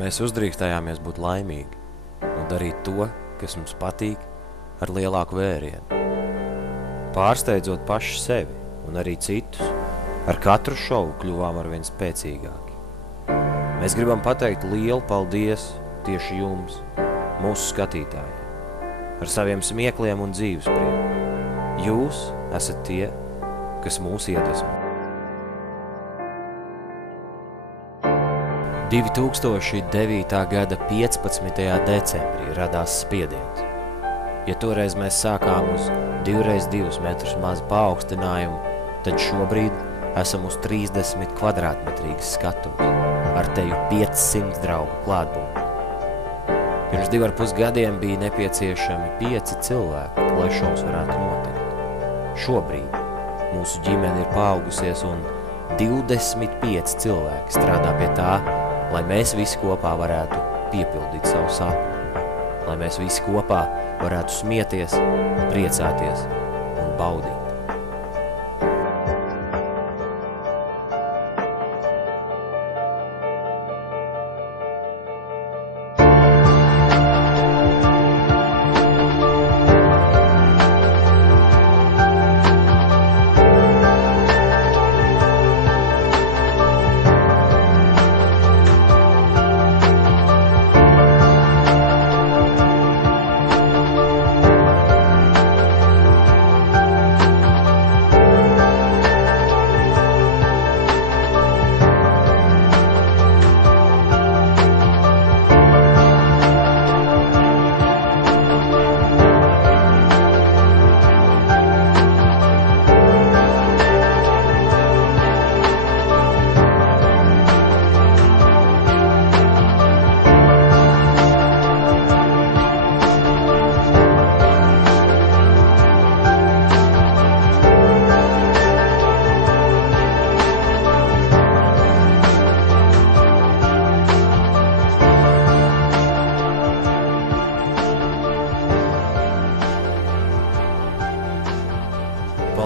Mēs uzdrīkstējāmies būt laimīgi un darīt to, kas mums patīk, ar lielāku vērienu. Pārsteidzot paši sevi un arī citus, ar katru šovu kļuvām arvien spēcīgāki. Mēs gribam pateikt lielu paldies tieši jums, mūsu skatītājiem, ar saviem smiekliem un dzīvesprieku. Jūs esat tie, kas mūs iedvesmo. 2009. gada 15. decembrī radās spiediens. Ja toreiz mēs sākām uz 2x2 metrus mazu paaugstinājumu, tad šobrīd esam uz 30 kvadrātmetrīgas skatuves ar teju 500 draugu klātbūtni. Pirms 2,5 gadiem bija nepieciešami 5 cilvēki, lai šovs varētu notikt. Šobrīd mūsu ģimene ir paaugusies un 25 cilvēki strādā pie tā, lai mēs visi kopā varētu piepildīt savu sapni, lai mēs visi kopā varētu smieties, priecāties un baudīt.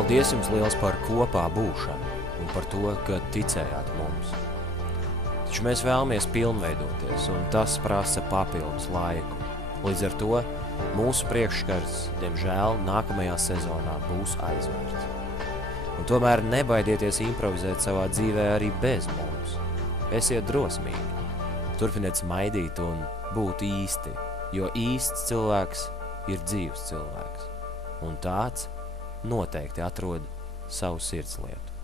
Paldies jums liels par kopā būšanu un par to, ka ticējāt mums. Taču mēs vēlamies pilnveidoties, un tas prasa papildus laiku. Līdz ar to mūsu priekšskars, diemžēl, nākamajā sezonā būs aizvērts. Un tomēr nebaidieties improvizēt savā dzīvē arī bez mums. Esiet drosmīgi, turpiniet smaidīt un būt īsti, jo īsts cilvēks ir dzīvs cilvēks. Un tāds noteikti atrod savu sirdslietu.